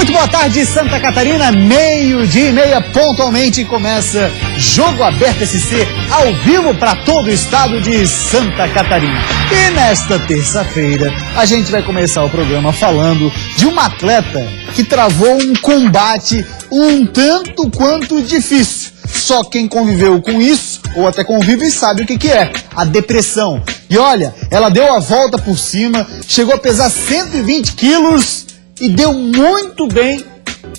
Muito boa tarde, Santa Catarina, 12:30 pontualmente começa Jogo Aberto SC ao vivo para todo o estado de Santa Catarina. E nesta terça-feira a gente vai começar o programa falando de uma atleta que travou um combate um tanto quanto difícil. Só quem conviveu com isso, ou até convive, sabe o que é, a depressão. E olha, ela deu a volta por cima, chegou a pesar 120 quilos e deu muito bem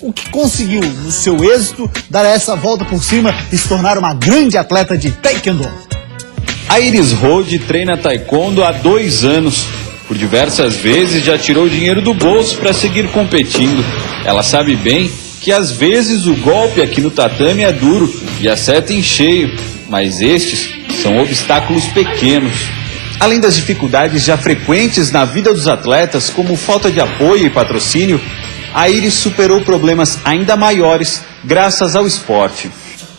o que conseguiu, no seu êxito, dar essa volta por cima e se tornar uma grande atleta de Taekwondo. A Iris Rode treina Taekwondo há 2 anos. Por diversas vezes já tirou dinheiro do bolso para seguir competindo. Ela sabe bem que às vezes o golpe aqui no tatame é duro e acerta em cheio, mas estes são obstáculos pequenos. Além das dificuldades já frequentes na vida dos atletas, como falta de apoio e patrocínio, a Iris superou problemas ainda maiores graças ao esporte.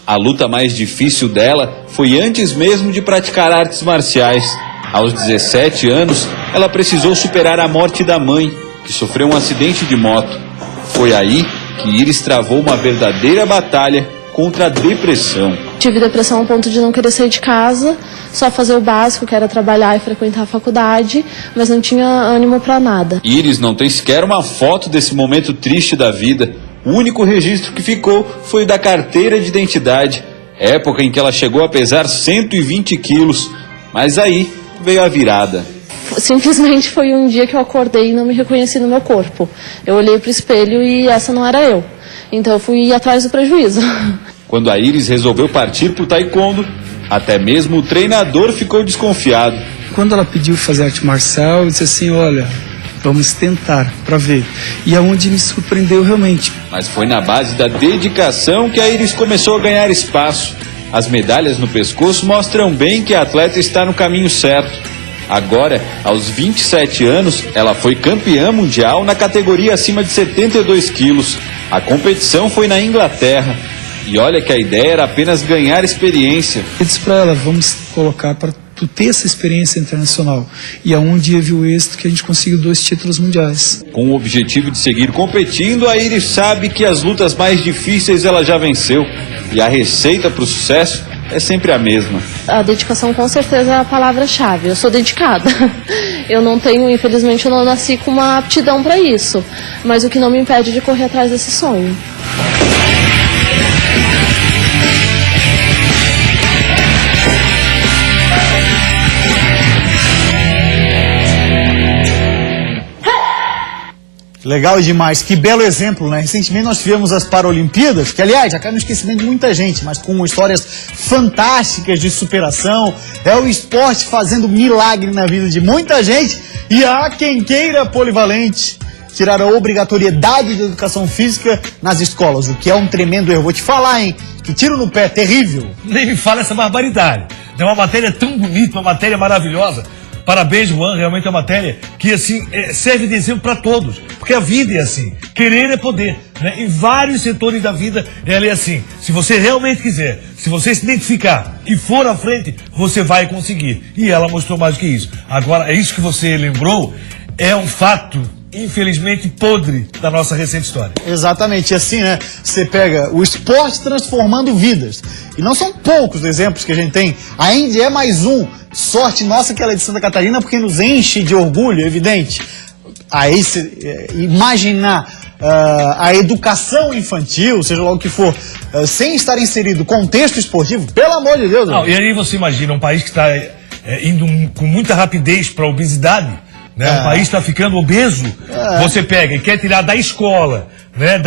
A luta mais difícil dela foi antes mesmo de praticar artes marciais. Aos 17 anos, ela precisou superar a morte da mãe, que sofreu um acidente de moto. Foi aí que Iris travou uma verdadeira batalha contra a depressão. Tive depressão ao ponto de não querer sair de casa, só fazer o básico, que era trabalhar e frequentar a faculdade, mas não tinha ânimo para nada. Iris não tem sequer uma foto desse momento triste da vida. O único registro que ficou foi o da carteira de identidade, época em que ela chegou a pesar 120 quilos. Mas aí veio a virada. Simplesmente foi um dia que eu acordei e não me reconheci no meu corpo. Eu olhei para o espelho e essa não era eu. Então eu fui atrás do prejuízo. Quando a Iris resolveu partir para o Taekwondo, até mesmo o treinador ficou desconfiado. Quando ela pediu fazer arte marcial, eu disse assim, olha, vamos tentar para ver. E aonde me surpreendeu realmente. Mas foi na base da dedicação que a Iris começou a ganhar espaço. As medalhas no pescoço mostram bem que a atleta está no caminho certo. Agora, aos 27 anos, ela foi campeã mundial na categoria acima de 72 quilos. A competição foi na Inglaterra. E olha que a ideia era apenas ganhar experiência. Eu disse para ela, vamos colocar para tu ter essa experiência internacional. E aonde viu o êxito que a gente conseguiu 2 títulos mundiais. Com o objetivo de seguir competindo, a Iris sabe que as lutas mais difíceis ela já venceu. E a receita para o sucesso é sempre a mesma. A dedicação com certeza é a palavra-chave. Eu sou dedicada. Eu não tenho, infelizmente, eu não nasci com uma aptidão para isso. Mas o que não me impede de correr atrás desse sonho. Legal demais, que belo exemplo, né? Recentemente nós tivemos as Paralimpíadas, que aliás já caiu no esquecimento de muita gente, mas com histórias fantásticas de superação. É o esporte fazendo milagre na vida de muita gente e há quem queira polivalente tirar a obrigatoriedade de educação física nas escolas, o que é um tremendo erro. Vou te falar, hein? Que tiro no pé, terrível. Nem me fala essa barbaridade. É uma matéria tão bonita, uma matéria maravilhosa. Parabéns, Juan, realmente é uma matéria que, assim, serve de exemplo para todos. Porque a vida é assim, querer é poder, né? Em vários setores da vida, ela é assim. Se você realmente quiser, se você se identificar e for à frente, você vai conseguir. E ela mostrou mais do que isso. Agora, é isso que você lembrou, é um fato, infelizmente, podre da nossa recente história. Exatamente, e assim, né? Você pega o esporte transformando vidas. E não são poucos exemplos que a gente tem. A Índia é mais um. Sorte nossa que ela é de Santa Catarina, porque nos enche de orgulho, é evidente. Aí, imaginar a educação infantil, seja lá o que for, sem estar inserido no contexto esportivo, pelo amor de Deus. Não, e aí você imagina um país que está indo com muita rapidez para a obesidade, né? Um país está ficando obeso, você pega e quer tirar da escola, né?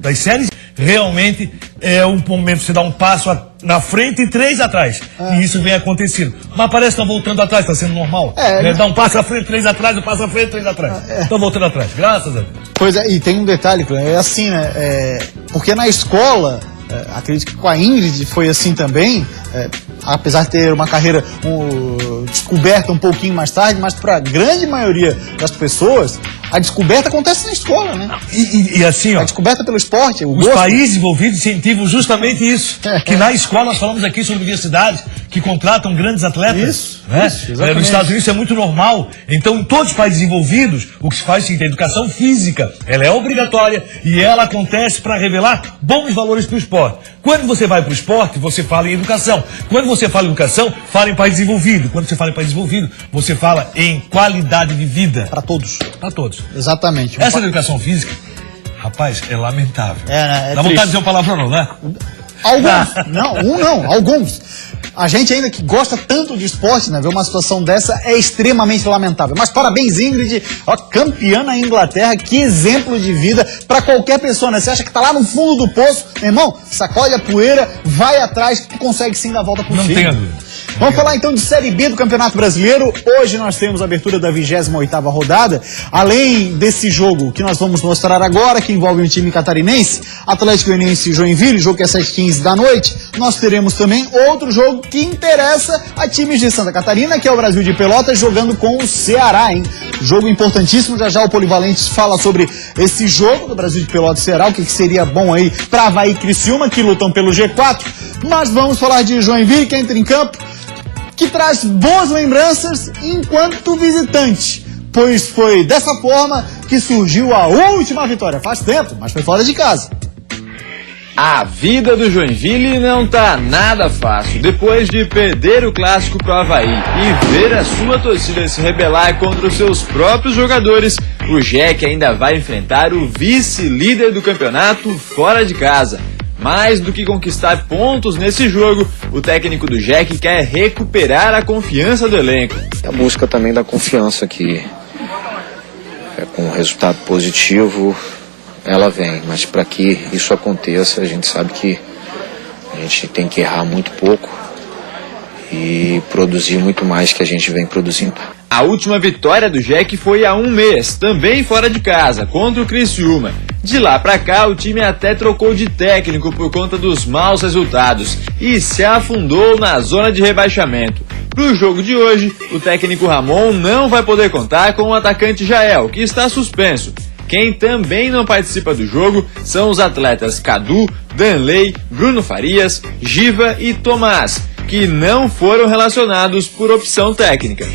Das séries, realmente é um momento de você dar um passo na frente e 3 atrás. E isso vem acontecendo. Mas parece que está voltando atrás, está sendo normal. Né? Dá um passo à frente, 3 atrás, um passo à frente, 3 atrás. Estão voltando atrás, graças a Deus. Pois é, e tem um detalhe, é assim, né? Porque na escola, acredito que com a Ingrid foi assim também, apesar de ter uma carreira descoberta um pouquinho mais tarde, mas para a grande maioria das pessoas, A descoberta acontece na escola, né? E assim, ó, A descoberta pelo esporte, o os gosto. países envolvidos incentivam justamente isso. Que na escola, nós falamos aqui sobre universidades que contratam grandes atletas. Isso, né? isso, exatamente. Nos Estados Unidos isso é muito normal. Então, em todos os países envolvidos, o que se faz é a educação física. Ela é obrigatória e ela acontece para revelar bons valores para o esporte. Quando você vai para o esporte, você fala em educação. Quando você fala em educação, fala em país desenvolvido. Quando você fala em país desenvolvido, você fala em qualidade de vida. Para todos. Para todos. Exatamente. Essa educação física, rapaz, é lamentável. É Dá vontade de dizer uma palavra não, né? Alguns. Não, alguns. A gente ainda que gosta tanto de esporte, né? Ver uma situação dessa é extremamente lamentável. Mas parabéns, Ingrid, ó, campeã na Inglaterra, que exemplo de vida para qualquer pessoa, né? Você acha que tá lá no fundo do poço, meu irmão, sacode a poeira, vai atrás que tu consegue sim dar a volta por cima. Não tenha dúvida. Vamos falar então de Série B do Campeonato Brasileiro. Hoje nós temos a abertura da 28ª rodada. Além desse jogo que nós vamos mostrar agora, que envolve um time catarinense, Atlético Goianiense e Joinville, jogo que é 7h15 da noite, nós teremos também outro jogo que interessa a times de Santa Catarina, que é o Brasil de Pelotas, jogando com o Ceará, hein? Jogo importantíssimo, já o Polivalentes fala sobre esse jogo do Brasil de Pelotas e Ceará, o que seria bom aí para Avaí e Criciúma, que lutam pelo G4. Mas vamos falar de Joinville, que entra em campo, que traz boas lembranças enquanto visitante, pois foi dessa forma que surgiu a última vitória. Faz tempo, mas foi fora de casa. A vida do Joinville não tá nada fácil. Depois de perder o clássico pro Avaí e ver a sua torcida se rebelar contra os seus próprios jogadores, o Jack ainda vai enfrentar o vice-líder do campeonato fora de casa. Mais do que conquistar pontos nesse jogo, o técnico do Jack quer recuperar a confiança do elenco. A busca também da confiança, que com um resultado positivo ela vem, mas para que isso aconteça a gente sabe que a gente tem que errar muito pouco e produzir muito mais que a gente vem produzindo. A última vitória do Jack foi há um mês, também fora de casa, contra o Criciúma. De lá pra cá, o time até trocou de técnico por conta dos maus resultados e se afundou na zona de rebaixamento. Pro jogo de hoje, o técnico Ramon não vai poder contar com o atacante Jael, que está suspenso. Quem também não participa do jogo são os atletas Cadu, Danley, Bruno Farias, Giva e Tomás, que não foram relacionados por opção técnica.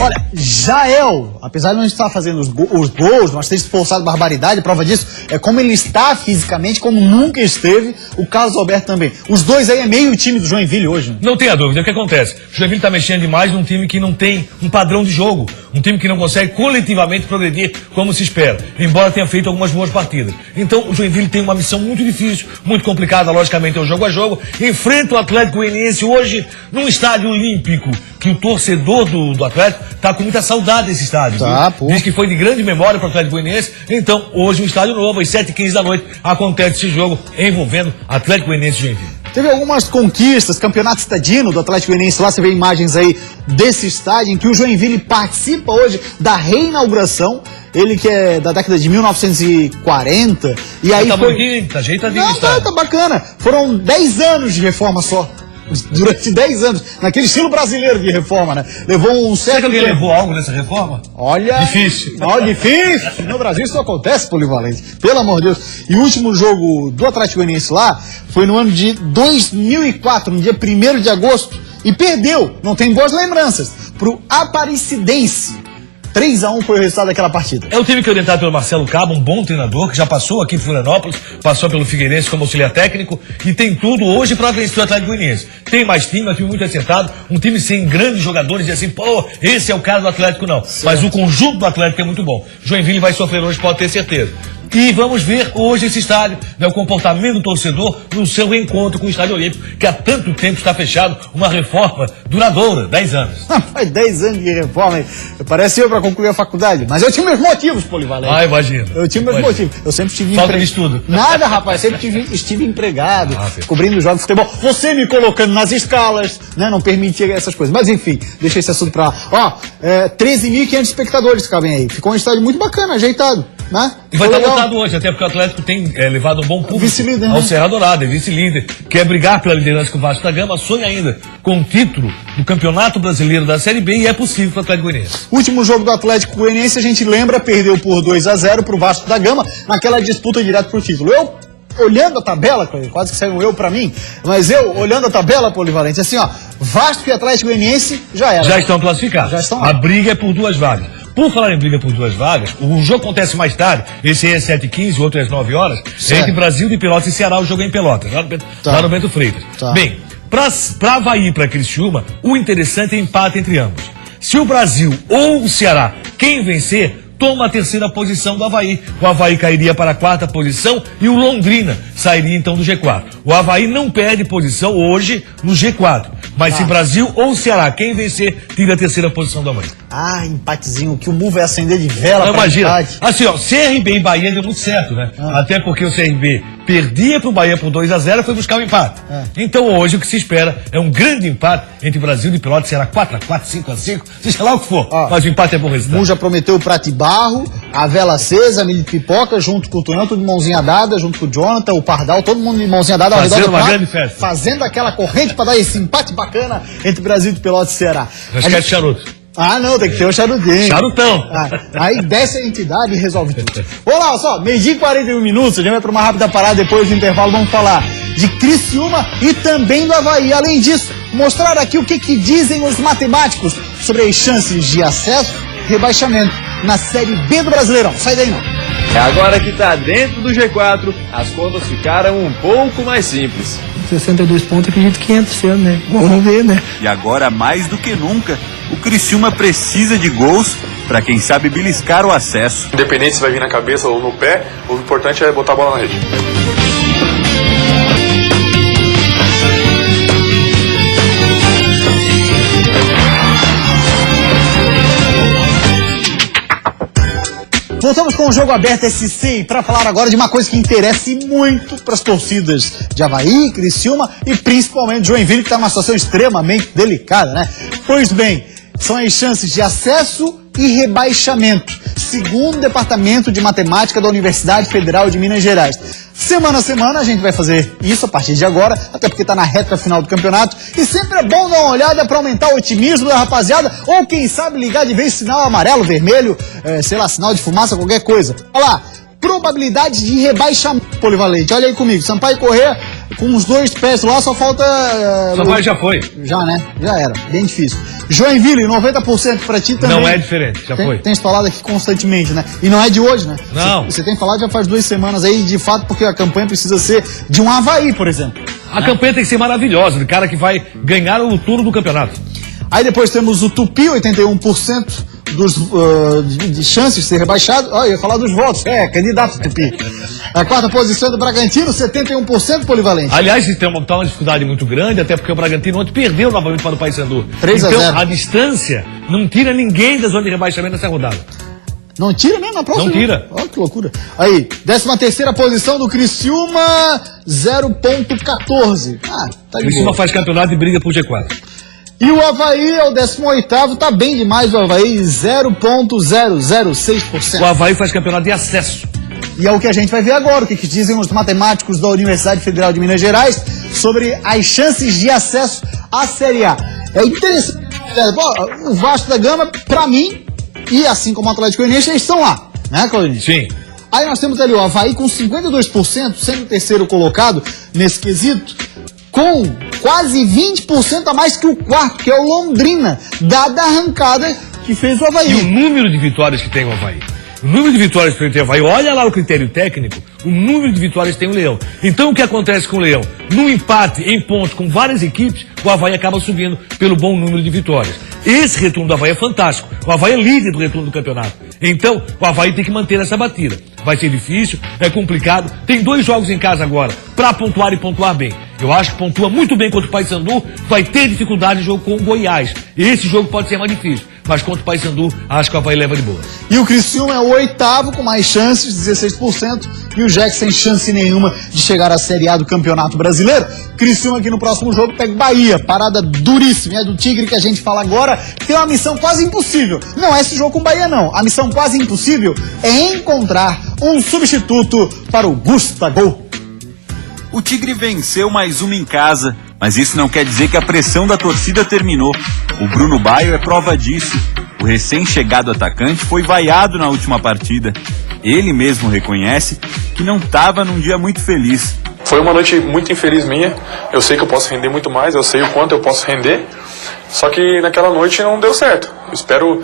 Olha, Jael, apesar de não estar fazendo os gols, mas ter esforçado barbaridade, prova disso é como ele está fisicamente, como nunca esteve, o Carlos Alberto também. Os dois aí é meio time do Joinville hoje. Né? Não tenha dúvida, o que acontece? O Joinville está mexendo demais num time que não tem um padrão de jogo, um time que não consegue coletivamente progredir como se espera, embora tenha feito algumas boas partidas. Então o Joinville tem uma missão muito difícil, muito complicada, logicamente é o jogo a jogo, enfrenta o Atlético Goianiense hoje num estádio olímpico, que o torcedor do Atlético está com muita saudade desse estádio. Tá, pô. Diz que foi de grande memória para o Atlético Goianiense, então hoje um estádio novo, às 7h15 da noite, acontece esse jogo envolvendo Atlético Goianiense e Joinville. Teve algumas conquistas, campeonato estadino do Atlético Goianiense, lá você vê imagens aí desse estádio, em que o Joinville participa hoje da reinauguração, ele que é da década de 1940, e aí tá foi... bonito, tá ajeitadinho o Não, estádio. tá bacana, foram 10 anos de reforma só. Durante 10 anos, naquele estilo brasileiro de reforma, né? Levou um certo Será que alguém tempo. levou algo nessa reforma? Olha... Difícil. Olha, difícil. No Brasil isso acontece, Polivalente. Pelo amor de Deus. E o último jogo do Atlético Goianiense lá foi no ano de 2004, no dia 1º de agosto. E perdeu, não tem boas lembranças, pro Aparecidense. 3-1 foi o resultado daquela partida. É o time que é orientado pelo Marcelo Cabo, um bom treinador, que já passou aqui em Florianópolis, passou pelo Figueirense como auxiliar técnico e tem tudo hoje para vencer o Atlético Goianiense. Tem mais time, um time muito acertado, um time sem grandes jogadores e assim, pô, esse é o cara do Atlético não. Certo. Mas o conjunto do Atlético é muito bom. Joinville vai sofrer hoje, pode ter certeza. E vamos ver hoje esse estádio, né, o comportamento do torcedor no seu reencontro com o Estádio Olímpico, que há tanto tempo está fechado, uma reforma duradoura, 10 anos. Faz 10 anos de reforma, parece eu para concluir a faculdade, mas eu tinha meus motivos, Polivalente. Ah, imagina. Eu tinha meus motivos, eu sempre estive Falta de estudo. Nada, rapaz, sempre estive empregado, cobrindo jogos de futebol. Você me colocando nas escalas, né, não permitia essas coisas. Mas enfim, deixa esse assunto pra lá. Ó, 13.500 espectadores cabem aí, ficou um estádio muito bacana, ajeitado. né? E vai Foi estar legal. lotado hoje, até porque o Atlético tem levado um bom público Vice-líder, ao né? Serra Dourada, é vice-líder, quer brigar pela liderança com o Vasco da Gama, sonha ainda com o título do Campeonato Brasileiro da Série B e é possível para o Atlético Goianiense. Último jogo do Atlético Goianiense, a gente lembra, perdeu por 2-0 pro Vasco da Gama, naquela disputa direto pro título. Eu, olhando a tabela, quase que saiu um eu pra mim, mas eu, olhando a tabela, Polivalente, assim, ó, Vasco e Atlético Goianiense já era. Já estão classificados. Já estão lá. A briga é por 2 vagas. Por falar em briga por 2 vagas, o jogo acontece mais tarde, esse aí é 7h15, o outro é às 9 horas, Certo. entre Brasil de Pelotas e Ceará, o jogo é em Pelotas, lá no Bento Freitas. Tá. Bem, pra Avaí e pra Criciúma, o interessante é empate entre ambos. Se o Brasil ou o Ceará, quem vencer, toma a 3ª posição do Avaí. O Avaí cairia para a 4ª posição e o Londrina sairia então do G4. O Avaí não perde posição hoje no G4. Mas se Brasil ou Ceará, quem vencer, tira a 3ª posição do Avaí. Ah, empatezinho, que o Mu vai acender de vela Não, pra imagina. empate. Assim, ó, CRB e Bahia deu muito certo, né? Até porque o CRB perdia pro Bahia por 2-0 e foi buscar o empate. Então hoje o que se espera é um grande empate entre Brasil e Pelotas, será 4-4, 5-5, seja lá o que for. Mas o empate é bom O resultado. Mu já prometeu o prato e barro, a vela acesa, a milho de pipoca, junto com o Tonhão, tudo de mãozinha dada, junto com o Jonathan, o Pardal, todo mundo de mãozinha dada ao Fazendo redor do uma prato, grande festa. fazendo aquela corrente pra dar esse empate bacana entre Brasil e Pelotas e Ceará. Não esquece charuto. Ah, não, tem que ter o charutinho. Charutão. Ah, aí desce a entidade e resolve tudo. Vamos lá, só, 12h41 minutos, a gente vai para uma rápida parada, depois do intervalo vamos falar de Criciúma e também do Avaí. Além disso, mostrar aqui o que dizem os matemáticos sobre as chances de acesso e rebaixamento na Série B do Brasileirão. Sai daí não. Agora que tá dentro do G4, as contas ficaram um pouco mais simples. 62 pontos, acredito que entra esse ano, né? Vamos ver, né? E agora, mais do que nunca, o Criciúma precisa de gols para quem sabe beliscar o acesso. Independente se vai vir na cabeça ou no pé, o importante é botar a bola na rede. Voltamos com o Jogo Aberto SC para falar agora de uma coisa que interessa muito para as torcidas de Avaí, Criciúma e principalmente Joinville, que está numa situação extremamente delicada, né? Pois bem, são as chances de acesso e rebaixamento, segundo o Departamento de Matemática da Universidade Federal de Minas Gerais. Semana a semana a gente vai fazer isso a partir de agora, até porque está na reta final do campeonato, e sempre é bom dar uma olhada para aumentar o otimismo da rapaziada, ou quem sabe ligar de vez sinal amarelo, vermelho, sei lá, sinal de fumaça, qualquer coisa. Olha lá, probabilidade de rebaixamento, Polivalente. Olha aí comigo, Sampaio Corrêa com os 2 pés lá, só falta... Sampaio já foi. Já, né? Já era, bem difícil. Joinville, 90% pra ti também. Não é diferente, já foi. Tem falado aqui constantemente, né? E não é de hoje, né? Não. Você tem falado já faz 2 semanas aí, de fato, porque a campanha precisa ser de um Avaí, por exemplo. A campanha tem que ser maravilhosa, do cara que vai ganhar o turno do campeonato. Aí depois temos o Tupi, 81% de chances de ser rebaixado. Olha, eu ia falar dos votos. Candidato Tupi. A 4ª posição do Bragantino, 71% Polivalente. Aliás, tem uma dificuldade muito grande, até porque o Bragantino ontem perdeu novamente para o Paysandu. 3-0. Então, a distância não tira ninguém da zona de rebaixamento nessa rodada. Não tira mesmo na próxima? Não tira. Olha que loucura. Aí, 13ª posição do Criciúma, 0,14. Ah, tá O de Criciúma boa. faz campeonato e briga por G4. E o Avaí é o 18º, tá bem demais o Avaí, 0,006%. O Avaí faz campeonato de acesso. E é o que a gente vai ver agora, o que dizem os matemáticos da Universidade Federal de Minas Gerais sobre as chances de acesso à Série A. É interessante, o Vasco da Gama, pra mim, e assim como o Atlético Goianiense, eles estão lá, né, Claudinho? Sim. Aí nós temos ali o Avaí com 52%, sendo o terceiro colocado nesse quesito, com quase 20% a mais que o quarto, que é o Londrina, dada a arrancada que fez o Avaí. E o número de vitórias que tem o Avaí. O número de vitórias que tem o Avaí, olha lá o critério técnico, o número de vitórias que tem o Leão. Então o que acontece com o Leão? No empate em pontos com várias equipes, o Avaí acaba subindo pelo bom número de vitórias. Esse retorno do Avaí é fantástico. O Avaí é líder do retorno do campeonato. Então, o Avaí tem que manter essa batida. Vai ser difícil, é complicado. Tem 2 jogos em casa agora, para pontuar e pontuar bem. Eu acho que pontua muito bem contra o Paysandu, vai ter dificuldade no jogo com o Goiás. Esse jogo pode ser mais difícil. mas contra o Paysandu, acho que o Avaí leva de boa. E o Criciúma é o 8º com mais chances, 16%, e o Jack sem chance nenhuma de chegar à Série A do Campeonato Brasileiro. Criciúma aqui no próximo jogo pega o Bahia, parada duríssima, é do Tigre que a gente fala agora, tem uma missão quase impossível. Não é esse jogo com o Bahia não, a missão quase impossível é encontrar um substituto para o Gustavo. O Tigre venceu mais uma em casa, mas isso não quer dizer que a pressão da torcida terminou. O Bruno Baio é prova disso. O recém-chegado atacante foi vaiado na última partida. Ele mesmo reconhece que não estava num dia muito feliz. Foi uma noite muito infeliz minha. Eu sei que eu posso render muito mais, eu sei o quanto eu posso render. Só que naquela noite não deu certo. Eu espero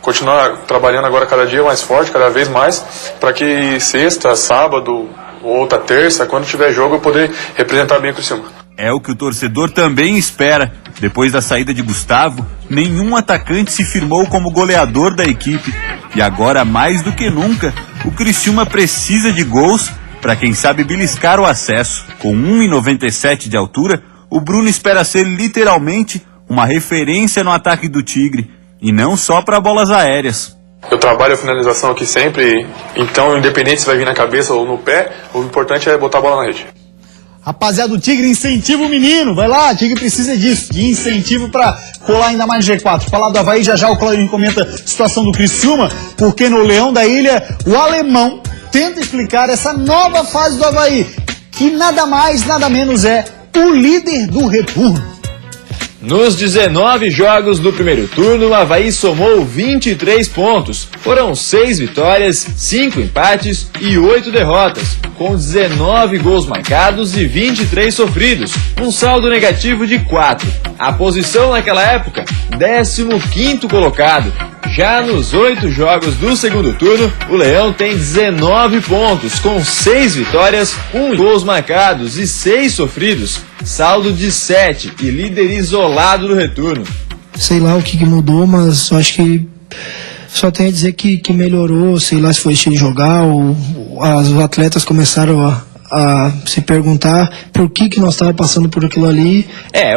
continuar trabalhando agora cada dia mais forte, cada vez mais, para que sexta, sábado ou outra terça, quando tiver jogo, eu poder representar bem o Criciúma. É o que o torcedor também espera. Depois da saída de Gustavo, nenhum atacante se firmou como goleador da equipe. E agora, mais do que nunca, o Criciúma precisa de gols para quem sabe beliscar o acesso. Com 1,97 de altura, o Bruno espera ser literalmente uma referência no ataque do Tigre, e não só para bolas aéreas. Eu trabalho a finalização aqui sempre, então independente se vai vir na cabeça ou no pé, o importante é botar a bola na rede. Rapaziada, o Tigre incentiva o menino, vai lá, o Tigre precisa disso, de incentivo para colar ainda mais G4. Falar do Avaí, já o Claudinho comenta a situação do Criciúma, porque no Leão da Ilha, o alemão tenta explicar essa nova fase do Avaí, que nada mais, nada menos é o líder do retorno. Nos 19 jogos do primeiro turno, o Avaí somou 23 pontos. Foram 6 vitórias, 5 empates e 8 derrotas, com 19 gols marcados e 23 sofridos, um saldo negativo de 4. A posição naquela época, 15º colocado. Já nos 8 jogos do segundo turno, o Leão tem 19 pontos, com 6 vitórias, 1 gols marcados e 6 sofridos, saldo de 7 e líder isolado do retorno. Sei lá o que mudou, mas eu acho que só tenho a dizer que melhorou, sei lá se foi estilo de jogar, ou os atletas começaram a se perguntar por que nós estávamos passando por aquilo ali.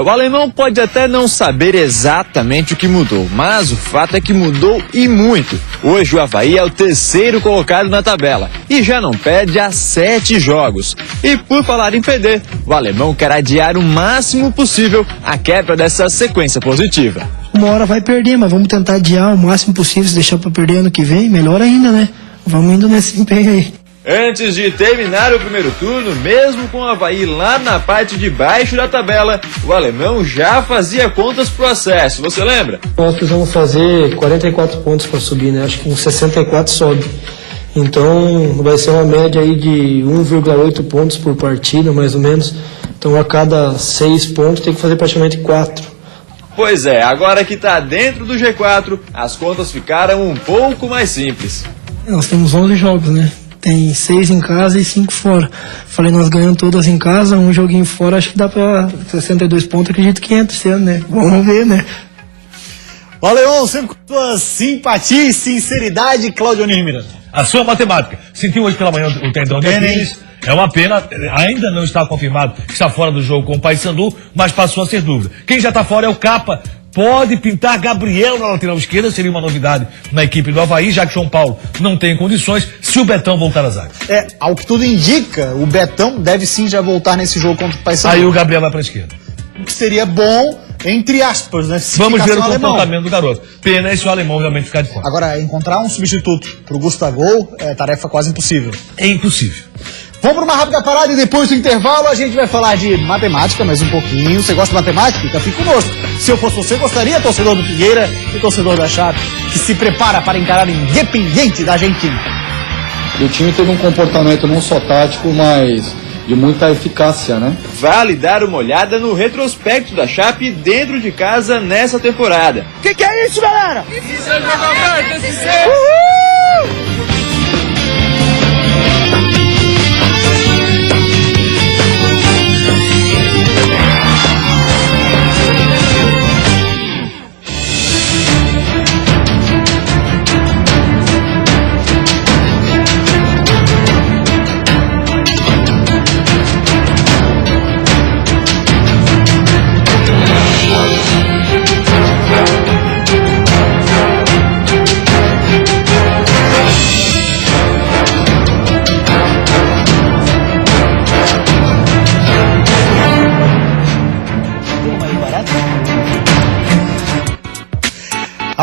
O alemão pode até não saber exatamente o que mudou, mas o fato é que mudou e muito. Hoje o Avaí é o 3º colocado na tabela e já não perde há 7 jogos. E por falar em perder, o alemão quer adiar o máximo possível a quebra dessa sequência positiva. Uma hora vai perder, mas vamos tentar adiar o máximo possível, se deixar para perder ano que vem, melhor ainda, né? Vamos indo nesse empenho aí. Antes de terminar o primeiro turno, mesmo com o Avaí lá na parte de baixo da tabela, o alemão já fazia contas pro acesso, você lembra? Nós precisamos fazer 44 pontos para subir, né? Acho que com 64 sobe. Então vai ser uma média aí de 1,8 pontos por partida, mais ou menos. Então a cada 6 pontos tem que fazer praticamente 4. Pois é, agora que tá dentro do G4, as contas ficaram um pouco mais simples. Nós temos 11 jogos, né? Tem 6 em casa e 5 fora. Falei, nós ganhamos todas em casa, um joguinho fora, acho que dá pra 62 pontos, acredito que entra esse ano, né? Vamos ver, né? Valeu, sempre com sua simpatia e sinceridade, Claudio Miranda. A sua matemática. Sentiu hoje pela manhã o tendão de Aquiles. É uma pena, ainda não está confirmado que está fora do jogo com o Paysandu, mas passou a ser dúvida. Quem já está fora é o Capa. Pode pintar Gabriel na lateral esquerda, seria uma novidade na equipe do Avaí, já que João Paulo não tem condições, se o Betão voltar às zaga. Ao que tudo indica, o Betão deve sim já voltar nesse jogo contra o Paysandu. Aí o Gabriel vai para a esquerda. O que seria bom, entre aspas, né? Vamos ver o comportamento do garoto. Pena é se o alemão realmente ficar de fora. Agora, encontrar um substituto pro Gustavo é tarefa quase impossível. É impossível. Vamos para uma rápida parada e depois do intervalo a gente vai falar de matemática mais um pouquinho. Você gosta de matemática? Então fique conosco. Se eu fosse você, gostaria, torcedor do Figueira e torcedor da Chape, que se prepara para encarar o Independiente da Argentina. E o time teve um comportamento não só tático, mas de muita eficácia, né? Vale dar uma olhada no retrospecto da Chape dentro de casa nessa temporada. Que é isso, galera? Isso é jogo aberto, SC! Uhul!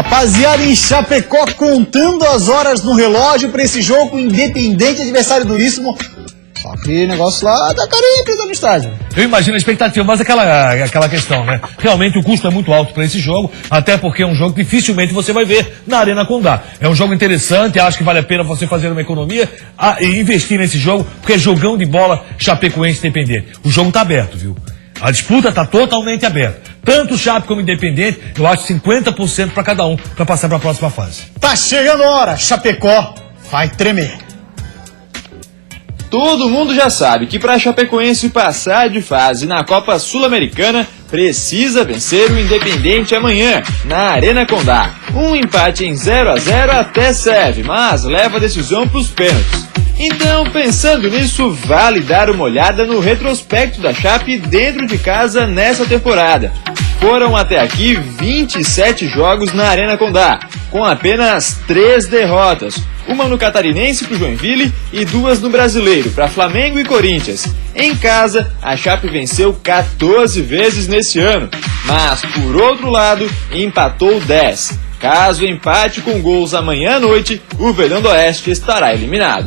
Rapaziada em Chapecó contando as horas no relógio para esse jogo, Independente, adversário duríssimo. Só que negócio lá da carinha no estádio. Eu imagino a expectativa, mas aquela questão, né? Realmente o custo é muito alto para esse jogo, até porque é um jogo que dificilmente você vai ver na Arena Condá. É um jogo interessante, acho que vale a pena você fazer uma economia e investir nesse jogo, porque é jogão de bola Chapecoense Independente. O jogo tá aberto, viu? A disputa tá totalmente aberta. Tanto o Chape como o Independente, eu acho 50% para cada um, para passar para a próxima fase. Tá chegando a hora, Chapecó vai tremer. Todo mundo já sabe que para a Chapecoense passar de fase na Copa Sul-Americana, precisa vencer o Independente amanhã, na Arena Condá. Um empate em 0-0 até serve, mas leva a decisão para os pênaltis. Então, pensando nisso, vale dar uma olhada no retrospecto da Chape dentro de casa nessa temporada. Foram até aqui 27 jogos na Arena Condá, com apenas 3 derrotas. Uma no Catarinense para o Joinville e 2 no Brasileiro para Flamengo e Corinthians. Em casa, a Chape venceu 14 vezes nesse ano, mas, por outro lado, empatou 10. Caso empate com gols amanhã à noite, o Verdão do Oeste estará eliminado.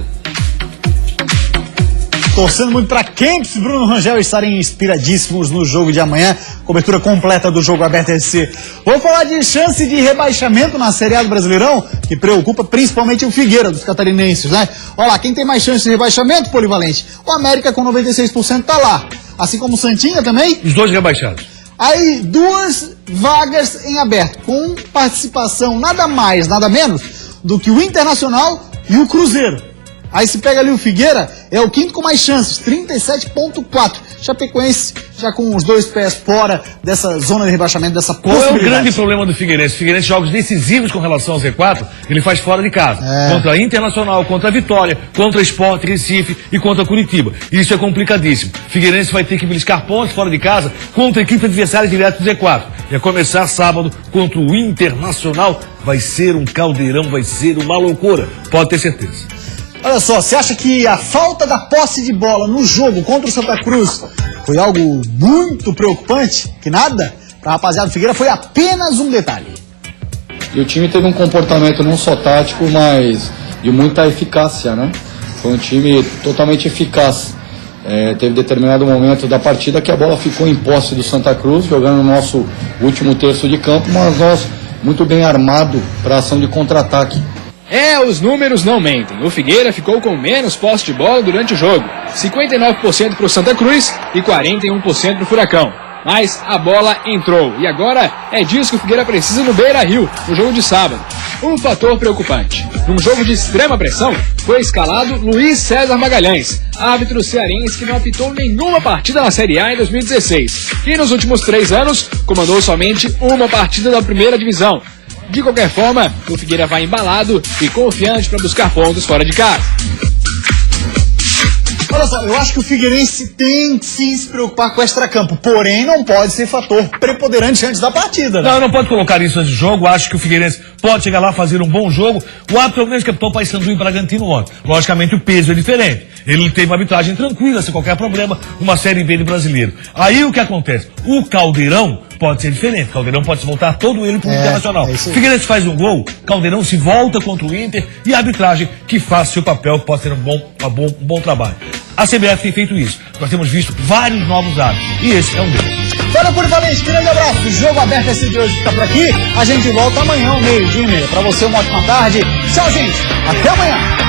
Torcendo muito para Kempis e Bruno Rangel estarem inspiradíssimos no jogo de amanhã. Cobertura completa do Jogo Aberto SC. Vou falar de chance de rebaixamento na Série A do Brasileirão, que preocupa principalmente o Figueira dos catarinenses, né? Olha lá, quem tem mais chance de rebaixamento, Polivalente? O América com 96% tá lá. Assim como o Santinha também. Os dois rebaixados. Aí, 2 vagas em aberto, com participação nada mais, nada menos do que o Internacional e o Cruzeiro. Aí se pega ali o Figueira, é o quinto com mais chances, 37,4. Chapecoense já com os 2 pés fora dessa zona de rebaixamento, dessa possibilidade. Qual é o grande problema do Figueirense? O Figueirense, jogos decisivos com relação ao Z4, ele faz fora de casa. Contra a Internacional, contra a Vitória, contra a Sport Recife e contra a Curitiba. Isso é complicadíssimo. O Figueirense vai ter que beliscar pontos fora de casa contra a equipe adversária direto do Z4. E a começar sábado contra o Internacional. Vai ser um caldeirão, vai ser uma loucura. Pode ter certeza. Olha só, você acha que a falta da posse de bola no jogo contra o Santa Cruz foi algo muito preocupante? Que nada? Para a rapaziada do Figueira foi apenas um detalhe. E o time teve um comportamento não só tático, mas de muita eficácia, né? Foi um time totalmente eficaz. Teve determinado momento da partida que a bola ficou em posse do Santa Cruz, jogando no nosso último terço de campo, mas nós muito bem armado para a ação de contra-ataque. Os números não mentem. O Figueira ficou com menos posse de bola durante o jogo. 59% para o Santa Cruz e 41% para o Furacão. Mas a bola entrou. E agora é disso que o Figueira precisa no Beira-Rio, no jogo de sábado. Um fator preocupante. Num jogo de extrema pressão, foi escalado Luiz César Magalhães, árbitro cearense que não apitou nenhuma partida na Série A em 2016. E nos últimos 3 anos, comandou somente uma partida da primeira divisão. De qualquer forma, o Figueira vai embalado e confiante para buscar pontos fora de casa. Olha só, eu acho que o Figueirense tem que se preocupar com o extracampo, porém não pode ser fator preponderante antes da partida, né? Não pode colocar isso antes do jogo. Acho que o Figueirense pode chegar lá, fazer um bom jogo. O árbitro mesmo captou o Paysandu e Bragantino ontem. Logicamente o peso é diferente. Ele tem uma arbitragem tranquila, sem qualquer problema, uma Série B de brasileiro. Aí o que acontece? O Caldeirão pode ser diferente. Caldeirão pode se voltar todo ele para o Internacional. Figueirense faz um gol, Caldeirão se volta contra o Inter e a arbitragem que faz seu papel, que pode ser um bom trabalho. A CBF tem feito isso. Nós temos visto vários novos árbitros e esse é um deles. Valeu, Polivalente, grande abraço. O Jogo Aberto esse de hoje fica por aqui. A gente volta amanhã ao 12:30. Para você, uma ótima tarde. Tchau, gente. Até amanhã.